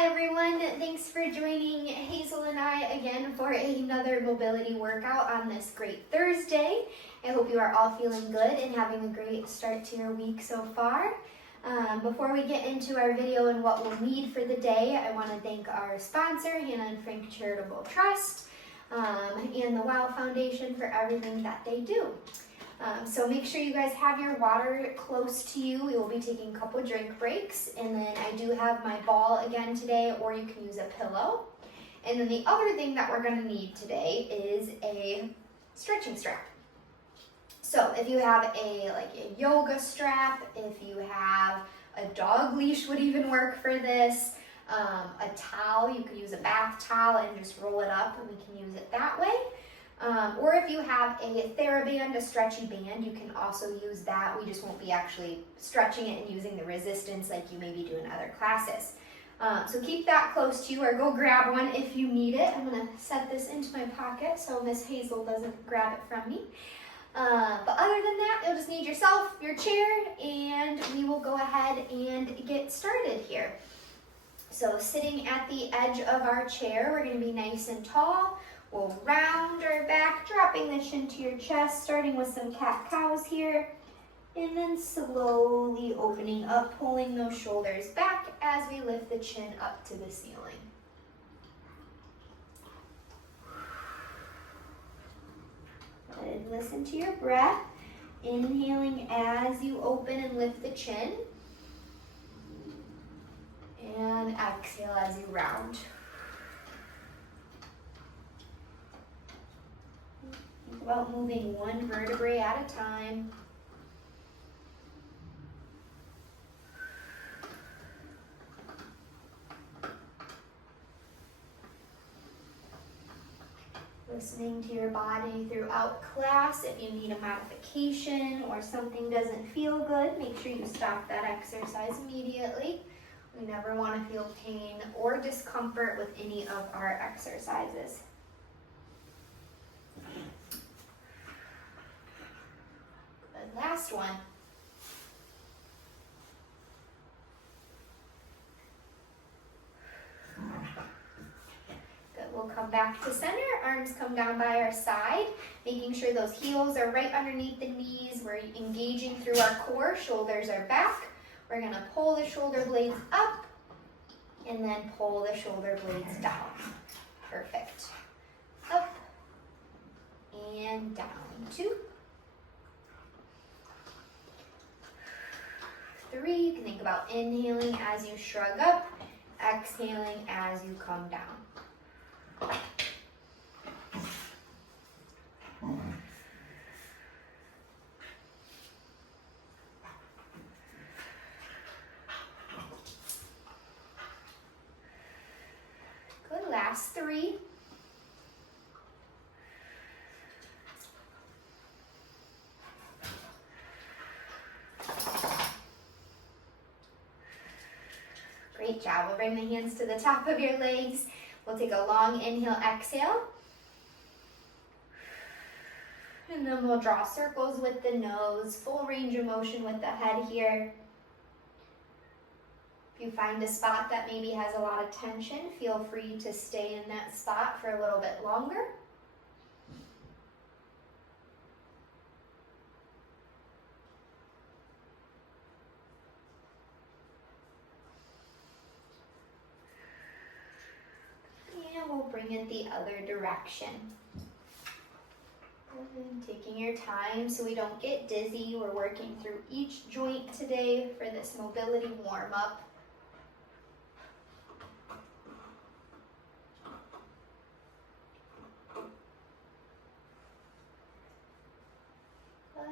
Hi everyone, thanks for joining Hazel and I again for another mobility workout on this great Thursday. I hope you are all feeling good and having a great start to your week so far. Before we get into our video and what we'll need for the day, I want to thank our sponsor, Hannah and Frank Charitable Trust, and the WOW Foundation for everything that they do. So make sure you guys have your water close to you. We will be taking a couple drink breaks, and then I do have my ball again today, or you can use a pillow. And then the other thing that we're going to need today is a stretching strap. So if you have a yoga strap, if you have a dog leash would even work for this. A towel, you could use a bath towel and just roll it up, and we can use it that way. Or if you have a TheraBand, a stretchy band, you can also use that. We just won't be actually stretching it and using the resistance like you maybe do in other classes. So keep that close to you, or go grab one if you need it. I'm going to set this into my pocket so Miss Hazel doesn't grab it from me. But other than that, you'll just need yourself, your chair, and we will go ahead and get started here. So sitting at the edge of our chair, we're going to be nice and tall. We'll round our back, dropping the chin to your chest, starting with some cat-cows here, and then slowly opening up, pulling those shoulders back as we lift the chin up to the ceiling. Good. Listen to your breath, inhaling as you open and lift the chin, and exhale as you round. Think about moving one vertebrae at a time. Listening to your body throughout class. If you need a modification or something doesn't feel good, make sure you stop that exercise immediately. We never want to feel pain or discomfort with any of our exercises. Good. Last one. Good. We'll come back to center. Arms come down by our side, making sure those heels are right underneath the knees. We're engaging through our core. Shoulders are back. We're going to pull the shoulder blades up and then pull the shoulder blades down. Perfect. Up and down. 2, 3. You can think about inhaling as you shrug up, exhaling as you come down. Good. Last 3. Great job. We'll bring the hands to the top of your legs. We'll take a long inhale, exhale. And then we'll draw circles with the nose, full range of motion with the head here. If you find a spot that maybe has a lot of tension, feel free to stay in that spot for a little bit longer. We'll bring it the other direction. And taking your time so we don't get dizzy. We're working through each joint today for this mobility warm-up.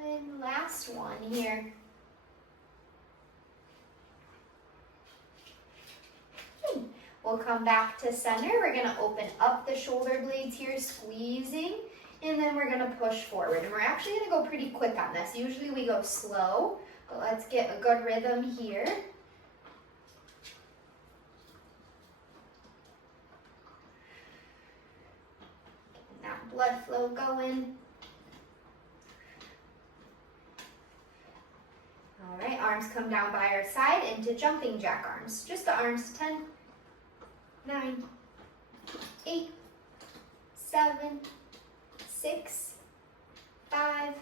And last one here. We'll come back to center. We're going to open up the shoulder blades here, squeezing, and then we're going to push forward. And we're actually going to go pretty quick on this. Usually we go slow, but let's get a good rhythm here. Getting that blood flow going. All right, arms come down by our side into jumping jack arms. Just the arms, 10, 9, 8, 7, 6, 5,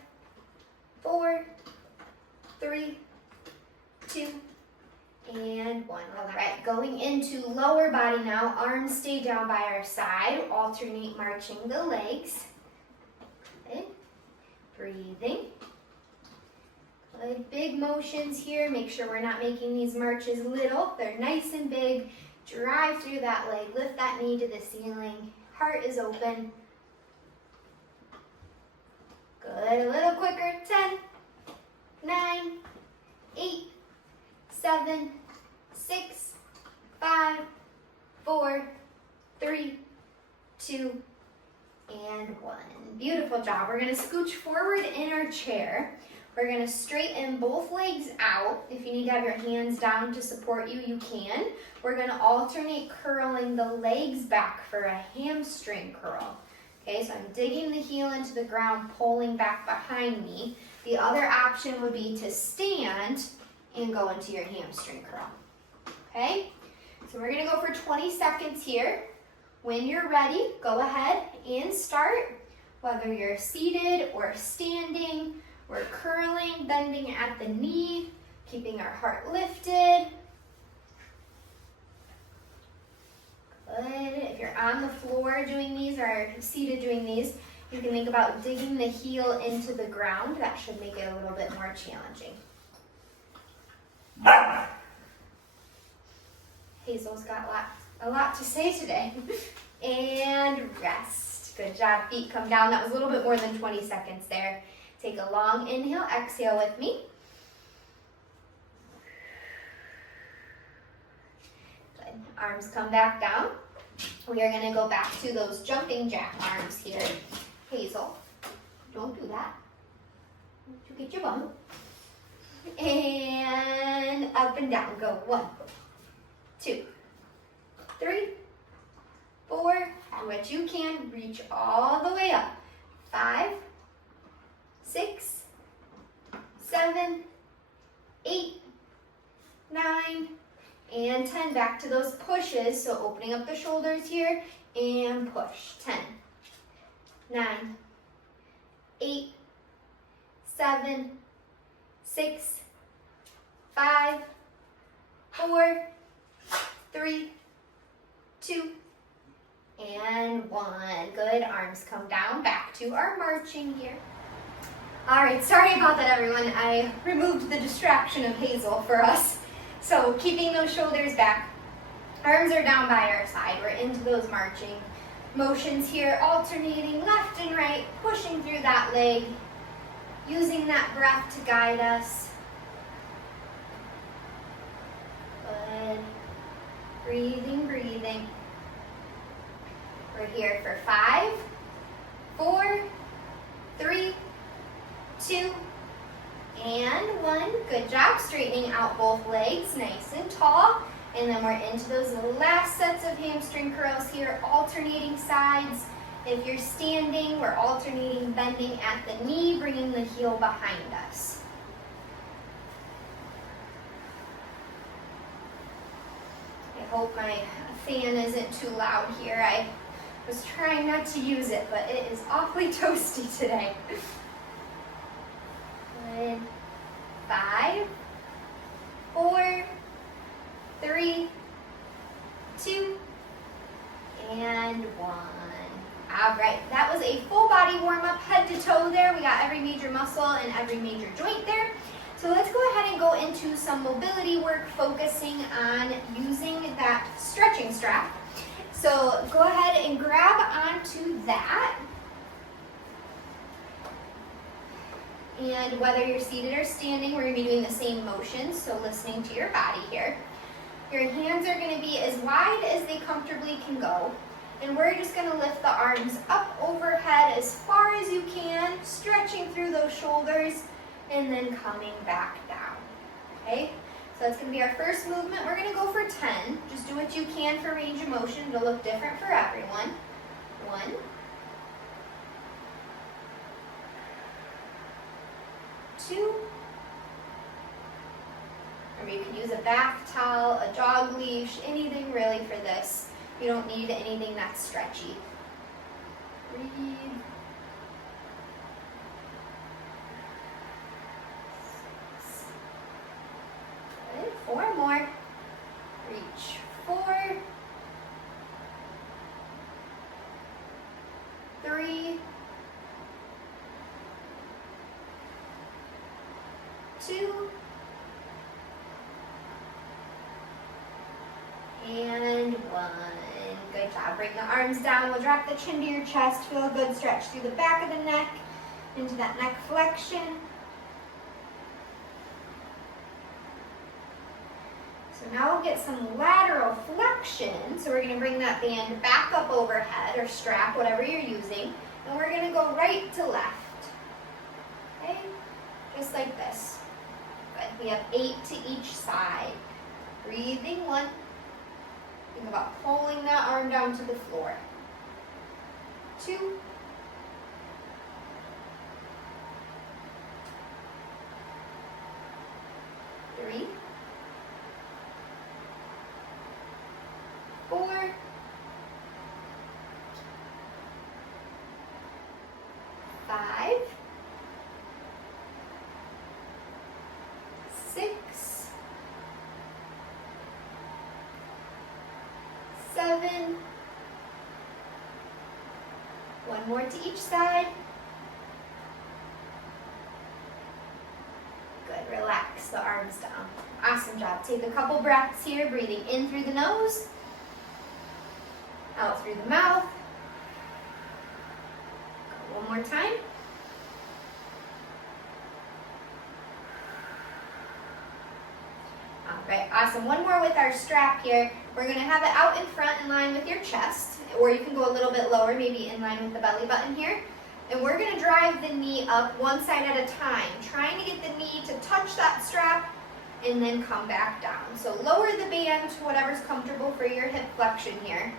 4, 3, 2, and 1. All right, going into lower body now. Arms stay down by our side. Alternate marching the legs. Good. Breathing. Good. Big motions here. Make sure we're not making these marches little. They're nice and big. Drive through that leg. Lift that knee to the ceiling. Heart is open. Good. A little quicker. 10, 9, 8, 7, 6, 5, 4, 3, 2, and 1. Beautiful job. We're going to scooch forward in our chair. We're going to straighten both legs out. If you need to have your hands down to support you, you can. We're going to alternate curling the legs back for a hamstring curl. Okay, so I'm digging the heel into the ground, pulling back behind me. The other option would be to stand and go into your hamstring curl. Okay, so we're going to go for 20 seconds here. When you're ready, go ahead and start. Whether you're seated or standing, we're curling, bending at the knee, keeping our heart lifted. Good. If you're on the floor doing these or seated doing these, you can think about digging the heel into the ground. That should make it a little bit more challenging. Hazel's got a lot to say today. And rest. Good job. Feet come down. That was a little bit more than 20 seconds there. Take a long inhale. Exhale with me. Good. Arms come back down. We are going to go back to those jumping jack arms here. Hazel, don't do that. You get your bum. And up and down. Go. 1, 2, 3, 4. Do what you can. Reach all the way up. 5, 6, 7, 8, 9, and 10. Back to those pushes. So opening up the shoulders here and push. 10, 9, 8, 7, 6, 5, 4, 3, 2, and 1. Good. Arms come down. Back to our marching here. All right. Sorry about that, everyone. I removed the distraction of Hazel for us. So keeping those shoulders back. Arms are down by our side. We're into those marching motions here, alternating left and right, pushing through that leg, using that breath to guide us. Good. Breathing, breathing. We're here for 5, 4, 3, 2, and 1. Good job. Straightening out both legs, nice and tall. And then we're into those last sets of hamstring curls here, alternating sides. If you're standing, we're alternating bending at the knee, bringing the heel behind us. I hope my fan isn't too loud here. I was trying not to use it, but it is awfully toasty today. Good. 5, 4, 3, 2, and 1. All right, that was a full body warm up, head to toe there. We got every major muscle and every major joint there. So let's go ahead and go into some mobility work, focusing on using that stretching strap. So go ahead and grab onto that. And whether you're seated or standing, we're going to be doing the same motions, so listening to your body here. Your hands are going to be as wide as they comfortably can go. And we're just going to lift the arms up overhead as far as you can, stretching through those shoulders, and then coming back down. Okay? So that's going to be our first movement. We're going to go for 10. Just do what you can for range of motion. It'll look different for everyone. 1, 2. Or you could use a bath towel, a dog leash, anything really for this. You don't need anything that's stretchy. Breathe. Good. 4 more. Reach 4. 3. 2. And 1. Good job. Bring the arms down. We'll drop the chin to your chest. Feel a good stretch through the back of the neck, into that neck flexion. So now we'll get some lateral flexion. So we're going to bring that band back up overhead, or strap, whatever you're using. And we're going to go right to left. Okay? Just like this. Good. We have 8 to each side. Breathing 1. Think about pulling that arm down to the floor. 2. 3. 4. 5. 6. 7. 1 more to each side. Good, relax the arms down. Awesome job. Take a couple breaths here, breathing in through the nose, out through the mouth. Go one more time. All right, awesome. One more with our strap here. We're going to have it out in front in line with your chest, or you can go a little bit lower, maybe in line with the belly button here. And we're going to drive the knee up one side at a time, trying to get the knee to touch that strap and then come back down. So lower the band to whatever's comfortable for your hip flexion here.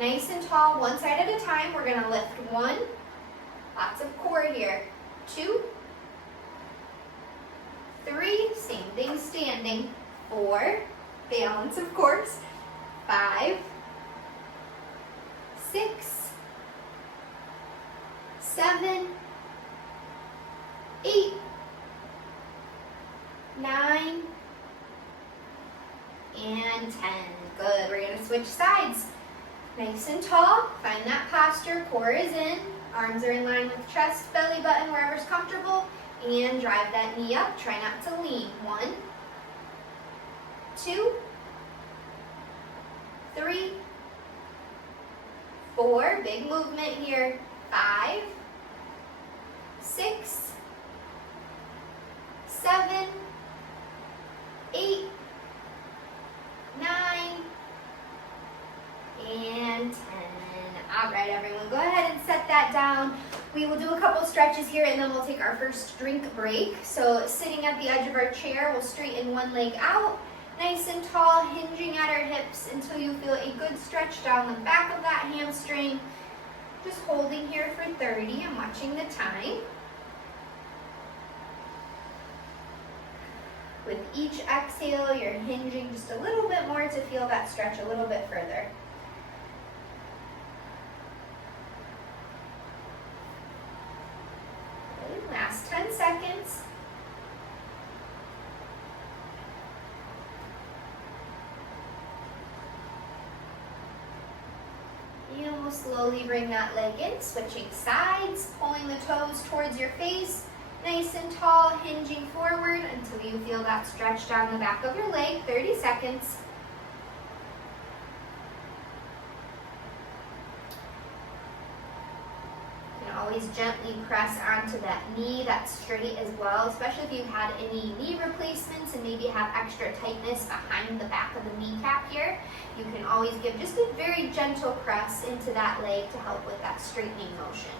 Nice and tall, one side at a time. We're going to lift 1, lots of core here, 2, 3, same thing standing, 4, balance of course, 5, 6, 7, 8, 9, and 10. Good, we're going to switch sides. Nice and tall, find that posture, core is in, arms are in line with chest, belly button, wherever's comfortable, and drive that knee up, try not to lean. 1, 2, 3, 4, big movement here, 5, 6, 7, 8, 9, and 10. All right, everyone, go ahead and set that down. We will do a couple stretches here, and then we'll take our first drink break. So sitting at the edge of our chair, we'll straighten one leg out, nice and tall, hinging at our hips until you feel a good stretch down the back of that hamstring. Just holding here for 30 and watching the time. With each exhale, you're hinging just a little bit more to feel that stretch a little bit further. Okay, last 10 seconds. And we'll slowly bring that leg in, switching sides, pulling the toes towards your face. Nice and tall, hinging forward until you feel that stretch down the back of your leg. 30 seconds. You can always gently press onto that knee that's straight as well, especially if you've had any knee replacements and maybe have extra tightness behind the back of the kneecap here. You can always give just a very gentle press into that leg to help with that straightening motion.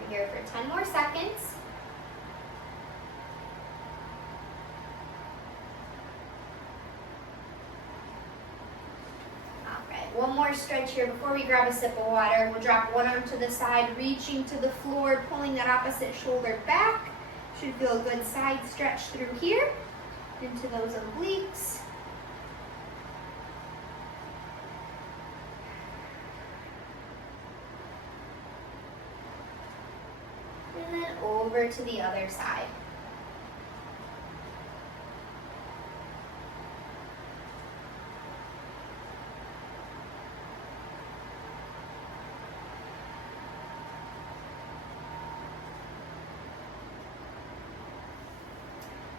We're here for 10 more seconds. One more stretch here before we grab a sip of water. We'll drop one arm to the side, reaching to the floor, pulling that opposite shoulder back. Should feel a good side stretch through here, into those obliques. and then over to the other side.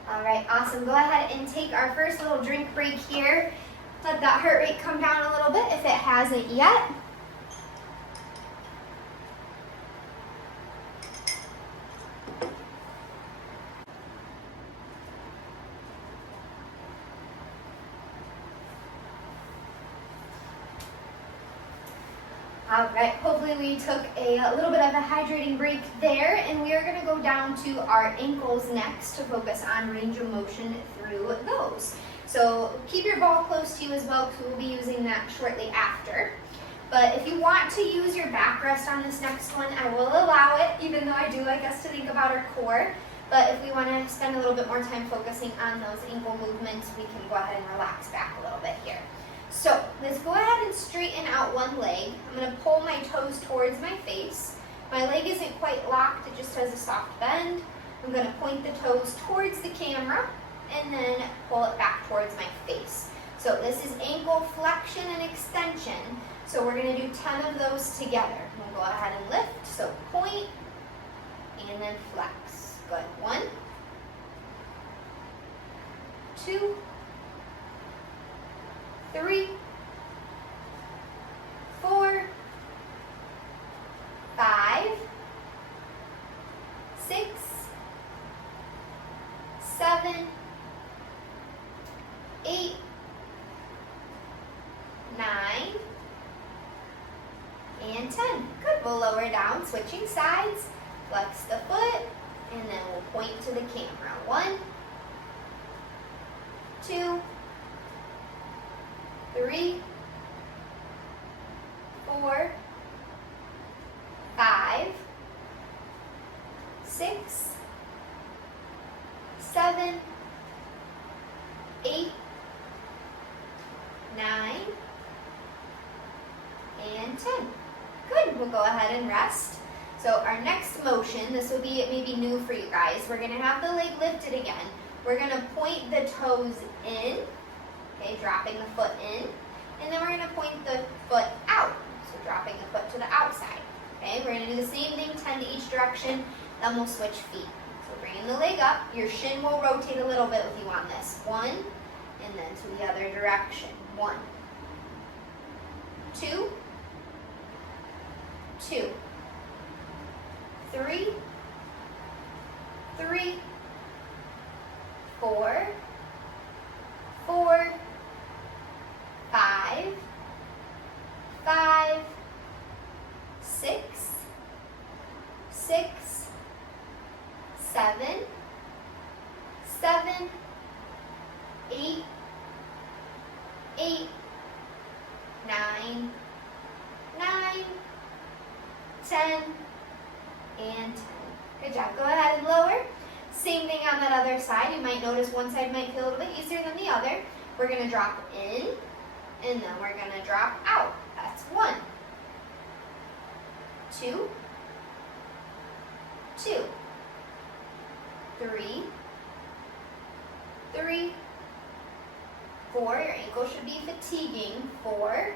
All right, awesome. Go ahead and take our first little drink break here. Let that heart rate come down a little bit if it hasn't yet. All right, hopefully we took a little bit of a hydrating break there, and we are going to go down to our ankles next to focus on range of motion through those. So keep your ball close to you as well, because we'll be using that shortly after. But if you want to use your backrest on this next one, I will allow it, even though I do like us to think about our core. But if we want to spend a little bit more time focusing on those ankle movements, we can go ahead and relax back a little bit here. So let's go ahead and straighten out one leg. I'm going to pull my toes towards my face. My leg isn't quite locked, it just has a soft bend. I'm going to point the toes towards the camera and then pull it back towards my face. So this is ankle flexion and extension. So we're going to do 10 of those together. We'll go ahead and lift. So point and then flex. Good. 1, 2, 3, 4, 5, 6, 7, 8, 9, and 10. Good. We'll lower down, switching sides, flex the foot, and then we'll point to the camera. 1, 2, 3, 4, 5, 6, 7, 8, 9, and 10. Good. We'll go ahead and rest. So our next motion, this will be maybe new for you guys. We're going to have the leg lifted again. We're going to point the toes in. Okay, dropping the foot in, and then we're going to point the foot out, so dropping the foot to the outside. Okay, we're going to do the same thing, 10 to each direction, then we'll switch feet. So bringing the leg up, your shin will rotate a little bit with you on this. 1, and then to the other direction. 1, 2, 2, 3, 3, 4, 4, 5, 5, 6, 6, 7, 7, 8, 8, 9, 9, 10, and 10. Good job. Go ahead and lower. Same thing on that other side. You might notice one side might feel a little bit easier than the other. We're going to drop in, and then we're going to drop out. That's 1, 2, 2, 3, 3, 4. Your ankle should be fatiguing. 4,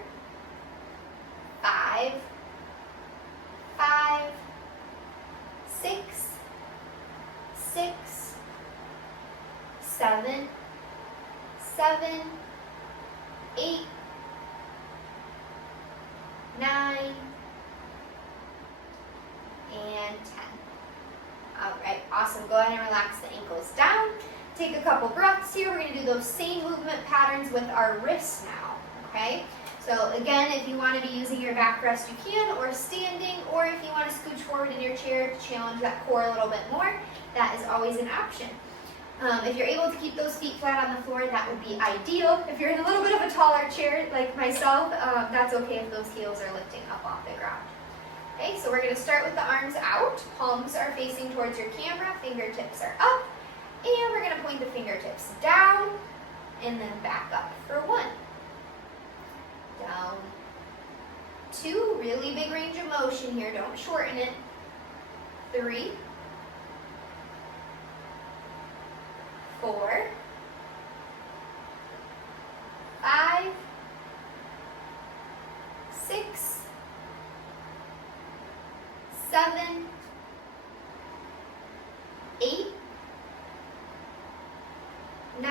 5, 5, 6, 6, 7, 7, 8, 9, and 10. All right, awesome. Go ahead and relax the ankles down. Take a couple breaths here. We're going to do those same movement patterns with our wrists now, okay? So again, if you want to be using your backrest, you can, or standing, or if you want to scooch forward in your chair to challenge that core a little bit more, that is always an option. If you're able to keep those feet flat on the floor, that would be ideal. If you're in a little bit of a taller chair like myself, that's okay if those heels are lifting up off the ground. Okay, so we're going to start with the arms out. Palms are facing towards your camera, fingertips are up, and we're going to point the fingertips down and then back up for 1. Down. 2, really big range of motion here, don't shorten it. 3, 4, 5, 6, 7, 8, 9,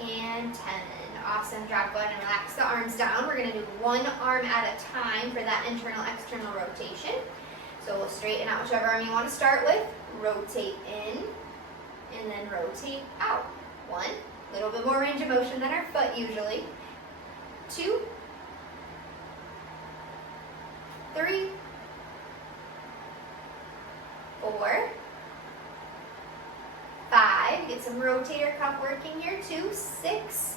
and 10. Awesome job. Go ahead and relax the arms down. We're going to do one arm at a time for that internal external rotation. So we'll straighten out whichever arm you want to start with. Rotate in and then rotate out. 1, a little bit more range of motion than our foot usually. 2, 3, 4, 5, get some rotator cuff working here too. 6,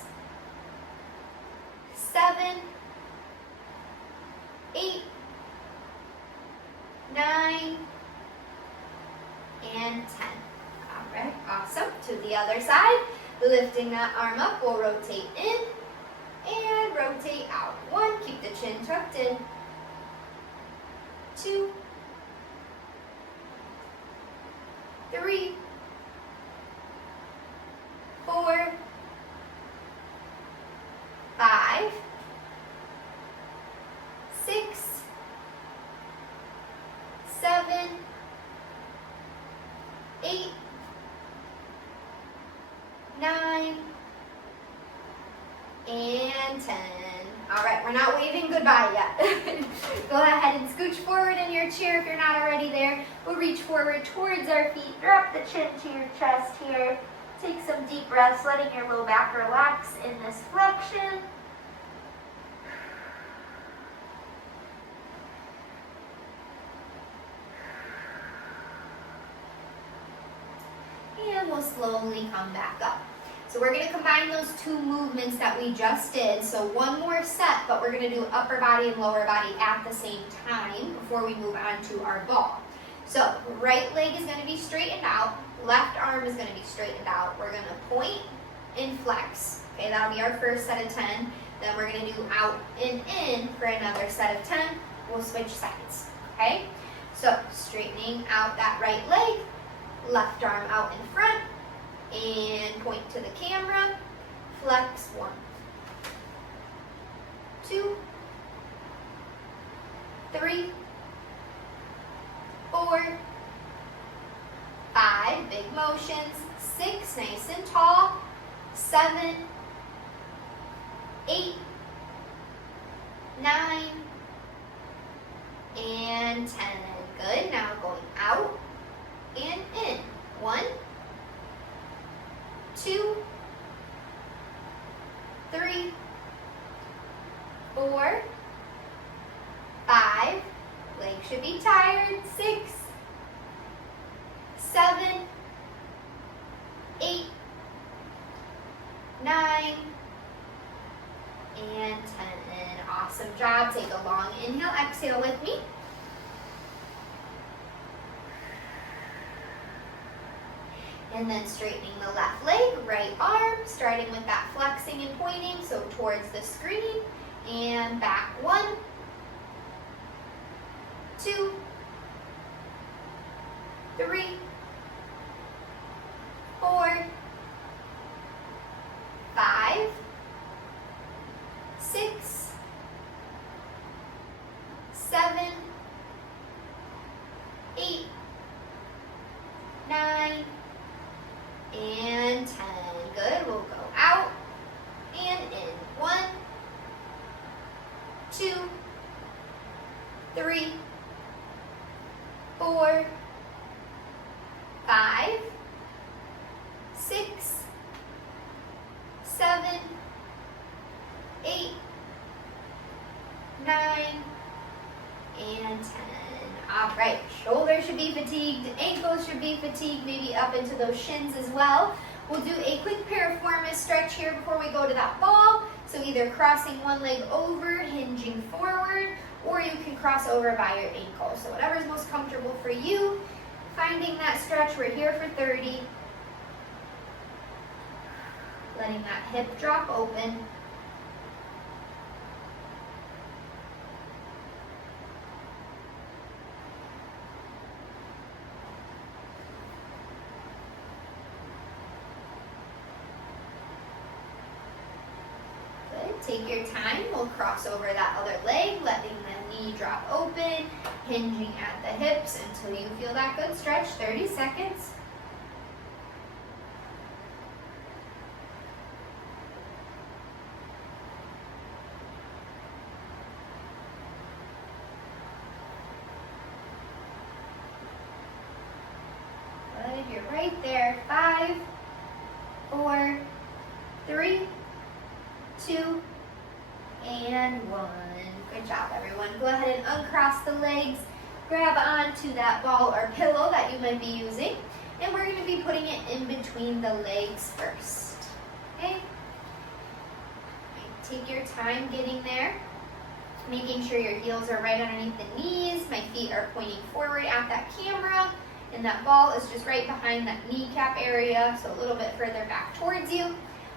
7, 8, 9, and 10. All right, awesome. To the other side, lifting that arm up, we'll rotate in and rotate out. 1, keep the chin tucked in. 2, 3, 4, 5, 6, 7, 8, 9, and 10. All right, we're not waving goodbye yet. Go ahead and scooch forward in your chair if you're not already there. We'll reach forward towards our feet. Drop the chin to your chest here. Take some deep breaths, letting your low back relax in this flexion. And we'll slowly come back up. So we're going to combine those two movements that we just did. So one more set, but we're going to do upper body and lower body at the same time before we move on to our ball. So right leg is going to be straightened out. Left arm is going to be straightened out. We're going to point and flex. Okay, that'll be our first set of 10. Then we're going to do out and in for another set of 10. We'll switch sides. Okay, so straightening out that right leg. Left arm out in front and point to the camera. Flex 1, 2, 3, 4, 5, big motions. 6, nice and tall. 7, 8, 9, and 10. Good. Now going out and in. 1, 2, 3, 4, 5. Legs should be tired. 6, 7, 8, 9, and 10. Awesome job. Take a long inhale, exhale with me. And then straightening the left leg, right arm, starting with that flexing and pointing, so towards the screen, and back. 1, 2, 3, 4, 5, 6, 7, 8, 9, and 10. Good. We'll go out and in. 1, 2, 3, 4, 5, 6, 7, 8, 9, and 10. All right, shoulders should be fatigued, ankles should be fatigued, maybe up into those shins as well. We'll do a quick piriformis stretch here before we go to that ball. So either crossing one leg over, hinging forward, or you can cross over by your ankle. So whatever's most comfortable for you. Finding that stretch, we're here for 30. Letting that hip drop open. Take your time. We'll cross over that other leg, letting the knee drop open, hinging at the hips until you feel that good stretch. 30 seconds. Good, you're right there. 5, 4, 3, 2, and 1. Good job, everyone. Go ahead and uncross the legs. Grab onto that ball or pillow that you might be using. And we're going to be putting it in between the legs first. Okay? Take your time getting there. Making sure your heels are right underneath the knees. My feet are pointing forward at that camera. And that ball is just right behind that kneecap area, so a little bit further back towards you.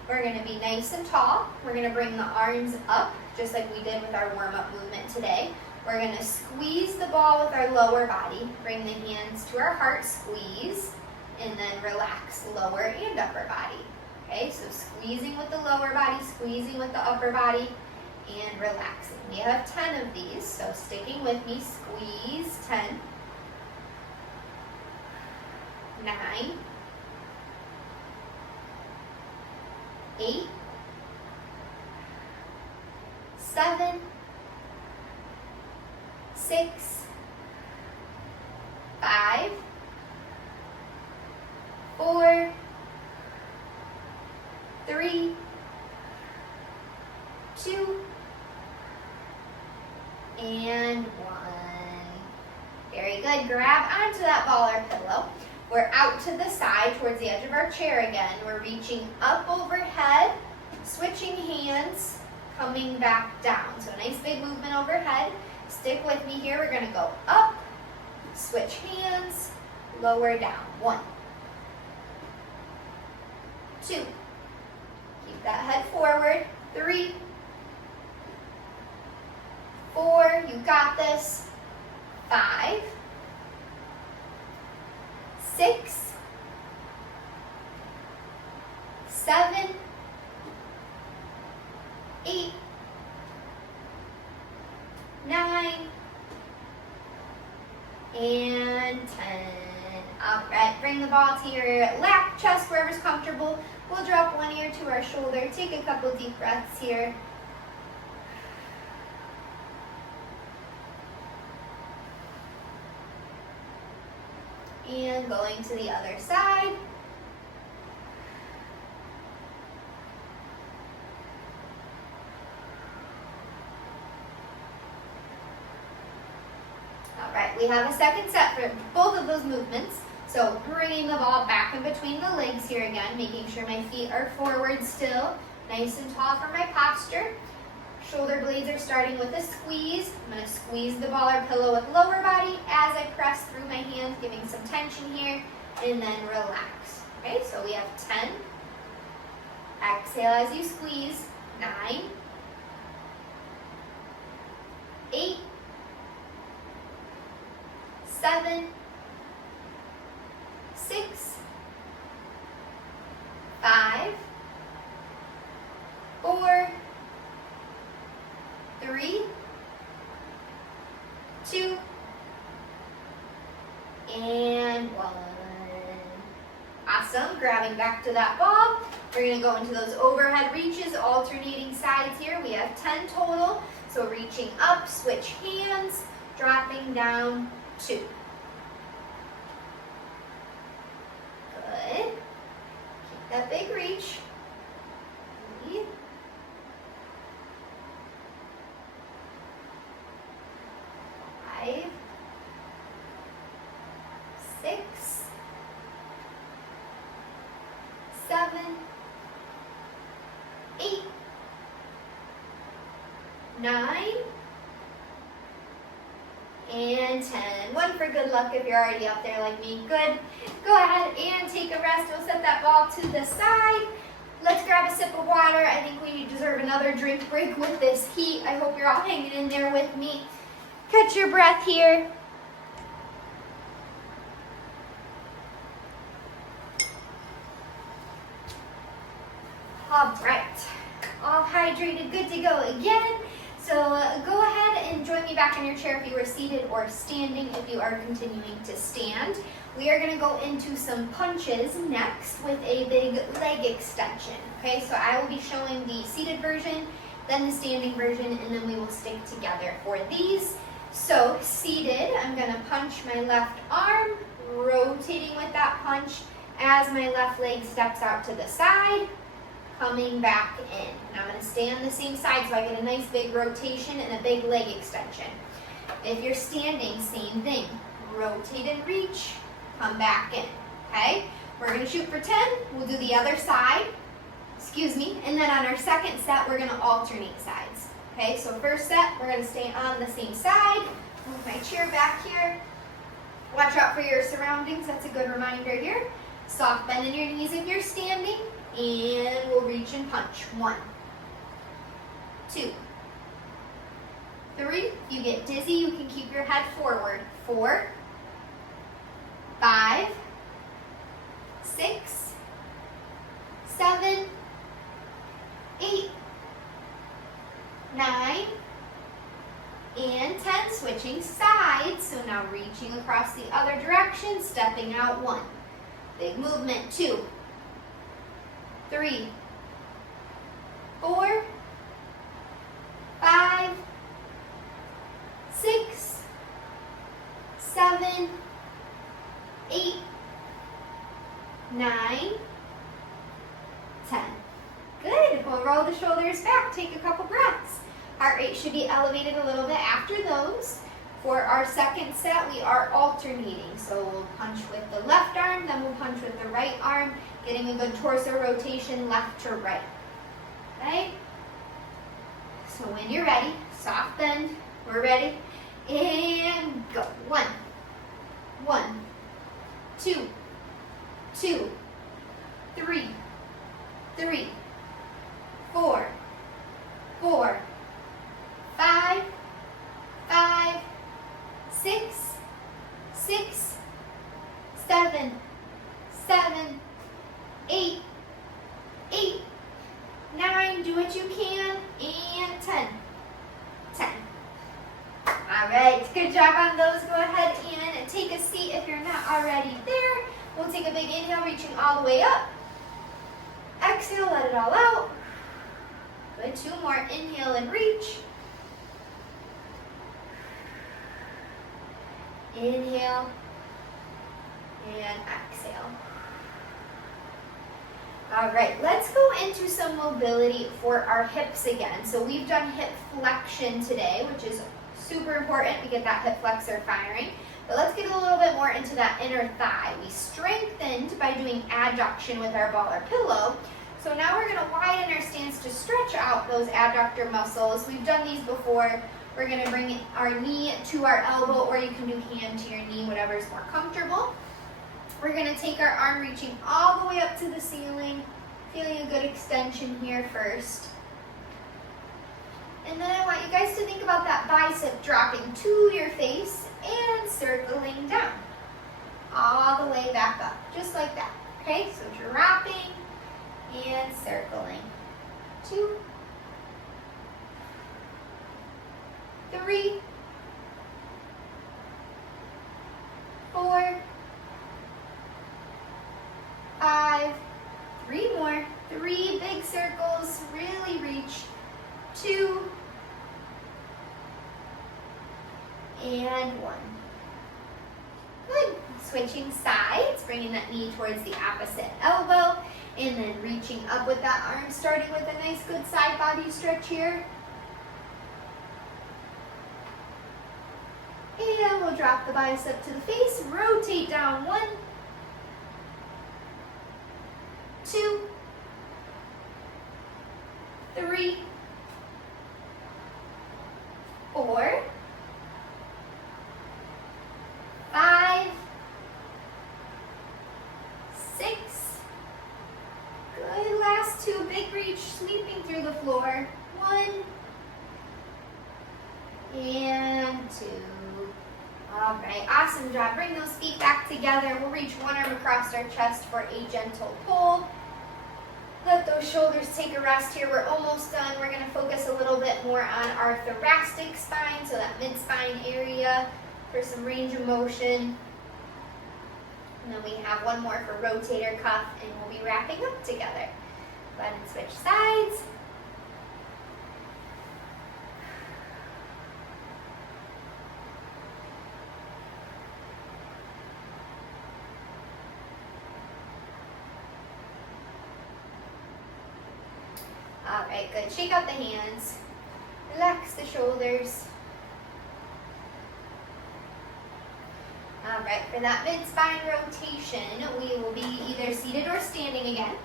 We're going to be nice and tall. We're going to bring the arms up, just like we did with our warm-up movement today. We're going to squeeze the ball with our lower body. Bring the hands to our heart, squeeze, and then relax lower and upper body. Okay, so squeezing with the lower body, squeezing with the upper body, and relaxing. We have 10 of these, so sticking with me, squeeze, 10, 9, 8, 7, 6, 5, 4, 3, 2, and 1. Very good. Grab onto that ball or pillow. We're out to the side towards the edge of our chair again. We're reaching up overhead, switching hands, coming back down. So a nice big movement overhead. Stick with me here. We're going to go up, switch hands, lower down. 1, 2. Keep that head forward. 3, 4. You got this. 5, 6, 7, 8, 9, and 10. All right, bring the ball to your lap, chest, wherever's comfortable. We'll drop one ear to our shoulder. Take a couple deep breaths here. And going to the other side. All right, we have a second set for both of those movements. So bringing the ball back in between the legs here again, making sure my feet are forward still, nice and tall for my posture. Shoulder blades are starting with a squeeze. I'm going to squeeze the ball or pillow with lower body as I press through my hands, giving some tension here, and then relax. Okay, so we have 10. Exhale as you squeeze. 9, 8, 7, 6, 5, 4, 3, 2, and 1. Awesome. Grabbing back to that ball. We're going to go into those overhead reaches, alternating sides here. We have 10 total. So reaching up, switch hands, dropping down 2. Good. Keep that big reach. 3, 5, 6, 7, 8, 9, and 10. One for good luck if you're already up there like me. Good. Go ahead and take a rest. We'll set that ball to the side. Let's grab a sip of water. I think we deserve another drink break with this heat. I hope you're all hanging in there with me. Catch your breath here. All right. All hydrated. hydrated, good to go again. So go ahead and join me back in your chair if you are seated or standing if you are continuing to stand. We are going to go into some punches next with a big leg extension. Okay, so I will be showing the seated version, then the standing version, and then we will stick together for these. So seated, I'm going to punch my left arm, rotating with that punch as my left leg steps out to the side, coming back in. And I'm going to stay on the same side so I get a nice big rotation and a big leg extension. If you're standing, same thing. Rotate and reach, come back in. Okay? We're going to shoot for 10. We'll do the other side. And then on our second set, we're going to alternate sides. Okay, so first set, we're going to stay on the same side. Move my chair back here. Watch out for your surroundings. That's a good reminder here. Soft bend in your knees if you're standing. And we'll reach and punch. 1, 2, 3. If you get dizzy, you can keep your head forward. 4, 5, 6, 7, 8, 9, and 10. Switching sides. So now reaching across the other direction, stepping out. 1. Big movement. 2, 3, 4, 5, 6, 7, 8, 9, 10. Good. We'll roll the shoulders back. Take a couple breaths. Heart rate should be elevated a little bit after those. For our second set, we are alternating. So we'll punch with the left arm, then we'll punch with the right arm, getting a good torso rotation left to right. Okay? So when you're ready, soft bend. We're ready. And go. 1, 1, 2, 2, 3, 3, 4, 4, 5, 5, 6, 6, 7, 7, 8, 8, 9. Do what you can. And 10. 10. All right. Good job on those. Go ahead and take a seat if you're not already there. We'll take a big inhale, reaching all the way up. Exhale, let it all out. Good. 2 more. Inhale and reach. Inhale and exhale. All right, let's go into some mobility for our hips again. So we've done hip flexion today, which is super important to get that hip flexor firing. But let's get a little bit more into that inner thigh. We strengthened by doing adduction with our ball or pillow. So now we're going to widen our stance to stretch out those adductor muscles. We've done these before. We're going to bring our knee to our elbow, or you can do hand to your knee, whatever is more comfortable. We're going to take our arm reaching all the way up to the ceiling, feeling a good extension here first. And then I want you guys to think about that bicep dropping to your face and circling down, all the way back up, just like that. Okay, so dropping and circling. 2, 3, 4, 5, 3 more, 3 big circles, really reach, 2, and 1. Good. Switching sides, bringing that knee towards the opposite elbow, and then reaching up with that arm, starting with a nice good side body stretch here. And we'll drop the bicep to the face, rotate down. 1, 2, 3, 4, 5, 6. Good. Last 2. Big reach, sweeping through the floor. 1 and 2. All right, awesome job. Bring those feet back together. We'll reach one arm across our chest for a gentle pull. Let those shoulders take a rest here. We're almost done. We're going to focus a little bit more on our thoracic spine, so that mid-spine area for some range of motion. And then we have one more for rotator cuff, and we'll be wrapping up together. Go ahead and switch sides. All right, good. Shake out the hands. Relax the shoulders. All right, for that mid-spine rotation, we will be either seated or standing again.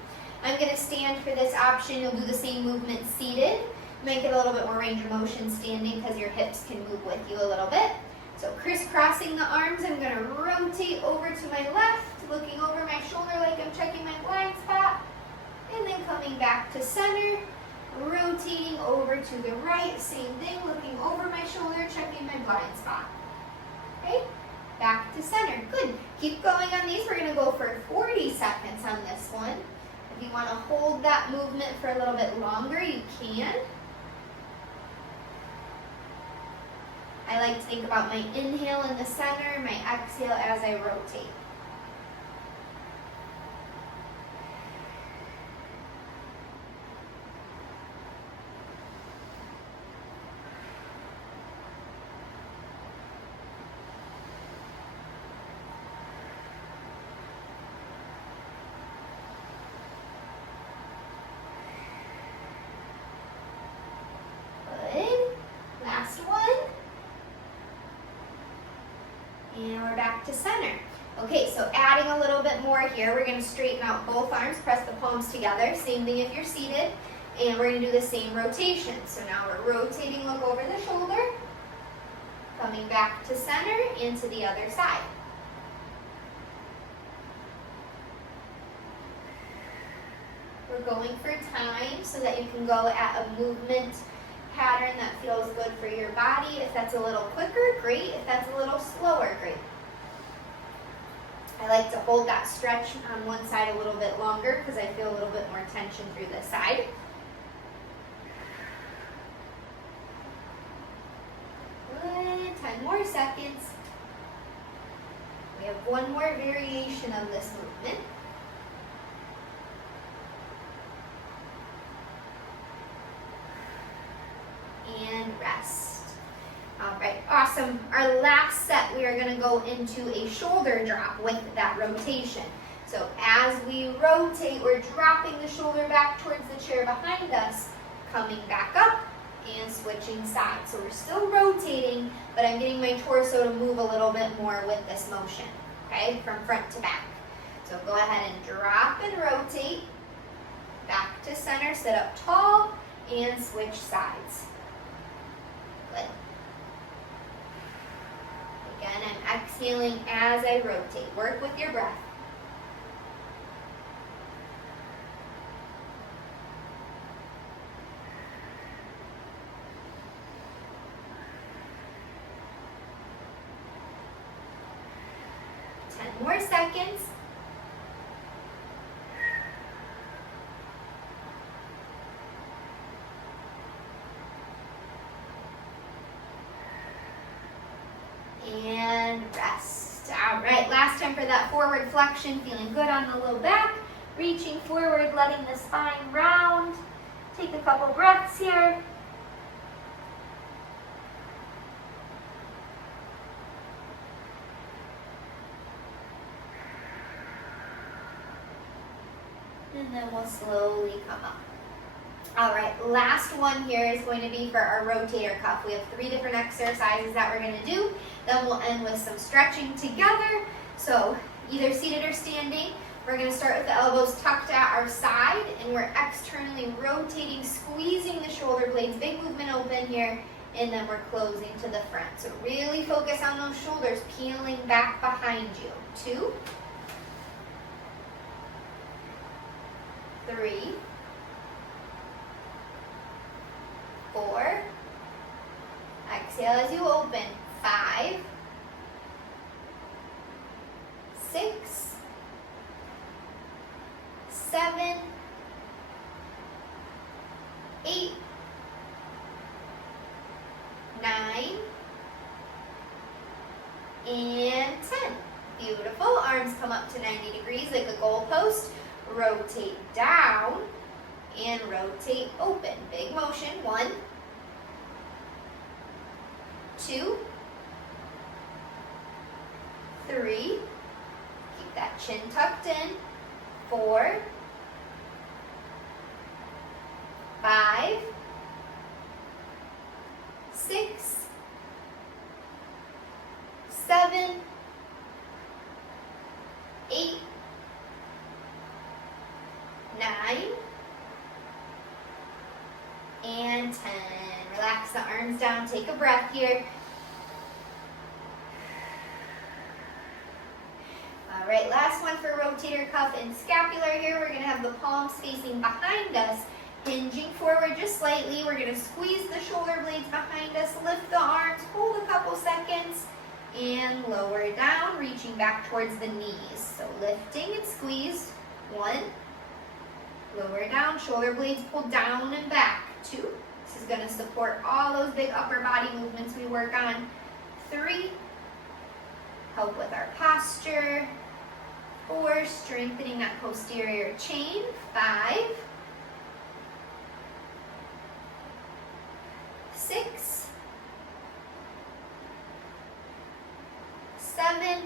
I'm going to stand for this option. You'll do the same movement seated. Make it a little bit more range of motion standing because your hips can move with you a little bit. So crisscrossing the arms, I'm going to rotate over to my left, looking over my shoulder like I'm checking my blind spot, and then coming back to center, rotating over to the right, same thing, looking over my shoulder, checking my blind spot. Okay? Back to center. Good. Keep going on these. We're going to go for 40 seconds on this one. If you want to hold that movement for a little bit longer, you can. I like to think about my inhale in the center, my exhale as I rotate. And we're back to center. Okay, so adding a little bit more here, we're going to straighten out both arms, press the palms together. Same thing if you're seated. And we're going to do the same rotation. So now we're rotating, look over the shoulder, coming back to center and to the other side. We're going for time so that you can go at a movement pattern that feels good for your body. If that's a little quicker, great. If that's a little slower, great. I like to hold that stretch on one side a little bit longer because I feel a little bit more tension through this side. Good. 10 more seconds. We have one more variation of this movement. And rest. All right, awesome. Our last set, we are going to go into a shoulder drop with that rotation. So as we rotate, we're dropping the shoulder back towards the chair behind us, coming back up and switching sides. So we're still rotating, but I'm getting my torso to move a little bit more with this motion, okay, from front to back. So go ahead and drop and rotate, back to center, sit up tall, and switch sides. Good. Again, I'm exhaling as I rotate. Work with your breath. More seconds. And rest. All right, last time for that forward flexion, feeling good on the low back, reaching forward, letting the spine round. Take a couple breaths here. And then we'll slowly come up. All right, last one here is going to be for our rotator cuff. We have 3 different exercises that we're going to do. Then we'll end with some stretching together. So either seated or standing. We're going to start with the elbows tucked at our side, and we're externally rotating, squeezing the shoulder blades. Big movement open here, and then we're closing to the front. So really focus on those shoulders peeling back behind you. 2, 3, 4, exhale as you open, 5, 6, 7, and 10. Beautiful. Arms come up to 90 degrees like a goalpost. Rotate down and rotate open. Big motion. 1, 2, 3. Keep that chin tucked in. 4, 5, 6, 7, 8, 9, and 10. Relax the arms down. Take a breath here. All right, last one for rotator cuff and scapular here. We're going to have the palms facing behind us, hinging forward just slightly. We're going to squeeze the shoulder blades behind us, lift the arms, hold a couple seconds, and lower down, reaching back towards the knees. So lifting and squeeze. 1, lower down, shoulder blades pull down and back. 2, this is going to support all those big upper body movements we work on. 3, help with our posture. 4, strengthening that posterior chain. 5, 6, 7,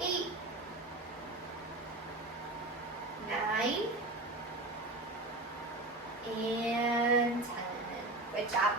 8, 9, and 10. Good job.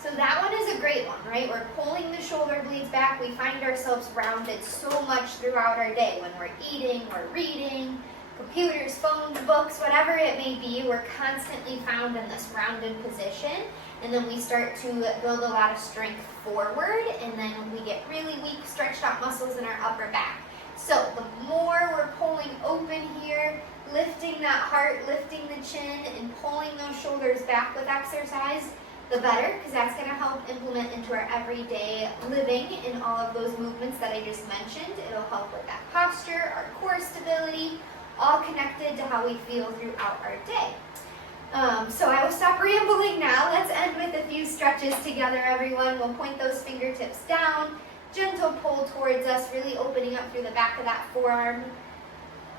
So that one is a great one, right? We're pulling the shoulder blades back. We find ourselves rounded so much throughout our day. When we're eating, we're reading, computers, phones, books, whatever it may be, we're constantly found in this rounded position. And then we start to build a lot of strength forward, and then we get really weak, stretched out muscles in our upper back. So the more we're pulling open here, lifting that heart, lifting the chin, and pulling those shoulders back with exercise, the better, because that's going to help implement into our everyday living in all of those movements that I just mentioned. It'll help with that posture, our core stability, all connected to how we feel throughout our day. So I will stop rambling now. Let's end with a few stretches together, everyone. We'll point those fingertips down, gentle pull towards us, really opening up through the back of that forearm,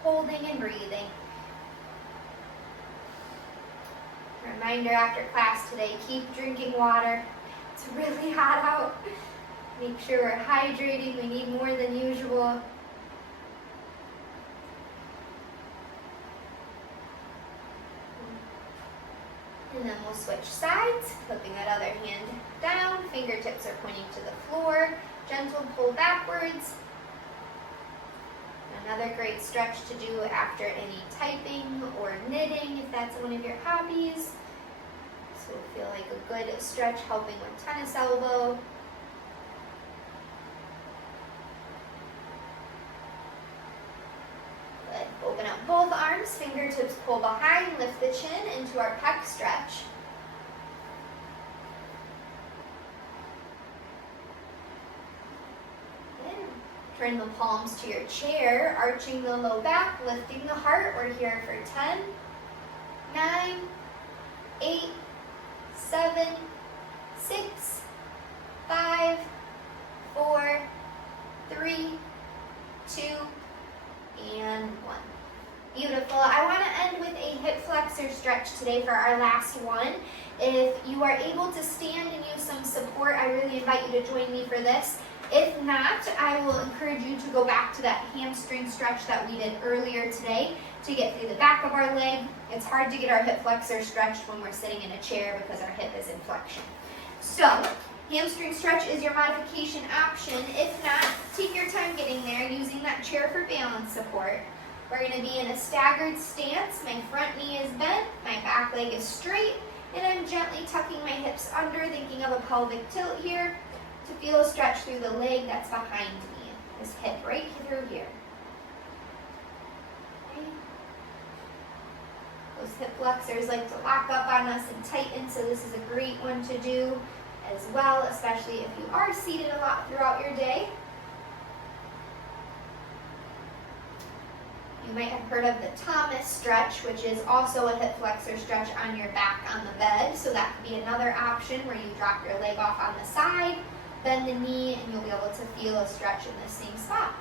holding and breathing. Reminder after class today, keep drinking water. It's really hot out. Make sure we're hydrating. We need more than usual. And then we'll switch sides, flipping that other hand down. Fingertips are pointing to the floor. Gentle pull backwards. Another great stretch to do after any typing or knitting, if that's one of your hobbies. So feel like a good stretch helping with tennis elbow. Good. Open up both arms, fingertips pull behind, lift the chin into our pec stretch. Turn the palms to your chair, arching the low back, lifting the heart. We're here for 10, 9, 8, 7, 6, 5, 4, 3, 2, and 1. Beautiful. I want to end with a hip flexor stretch today for our last one. If you are able to stand and use some support, I really invite you to join me for this. If not, I will encourage you to go back to that hamstring stretch that we did earlier today to get through the back of our leg. It's hard to get our hip flexor stretched when we're sitting in a chair because our hip is in flexion. So, hamstring stretch is your modification option. If not, take your time getting there using that chair for balance support. We're going to be in a staggered stance. My front knee is bent, my back leg is straight, and I'm gently tucking my hips under, thinking of a pelvic tilt here, to feel a stretch through the leg that's behind me. This hip right through here. Okay. Those hip flexors like to lock up on us and tighten, so this is a great one to do as well, especially if you are seated a lot throughout your day. You might have heard of the Thomas stretch, which is also a hip flexor stretch on your back on the bed. So that could be another option where you drop your leg off on the side, bend the knee, and you'll be able to feel a stretch in the same spot.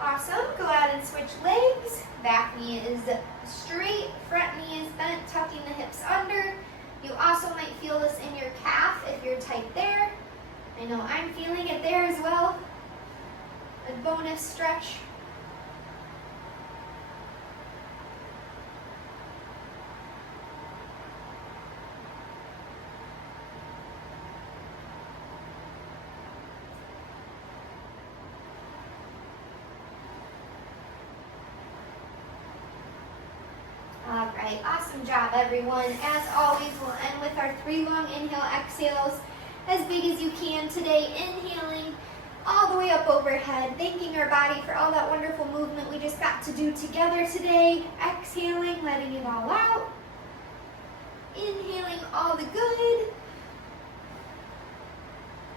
Awesome. Go ahead and switch legs. Back knee is straight, front knee is bent, tucking the hips under. You also might feel this in your calf if you're tight there. I know I'm feeling it there as well. A bonus stretch. All right, awesome job, everyone. As always, we'll end with our 3 long inhale exhales, as big as you can today. Inhaling all the way up overhead, thanking our body for all that wonderful movement we just got to do together today. Exhaling, letting it all out. Inhaling all the good.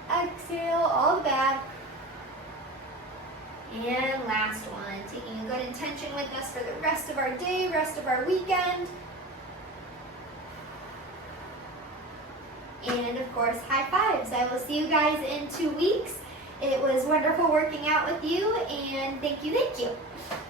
Exhale all the bad. And last one, taking a good intention with us for the rest of our day, rest of our weekend. And of course, high fives. I will see you guys in 2 weeks. It was wonderful working out with you, and thank you, thank you.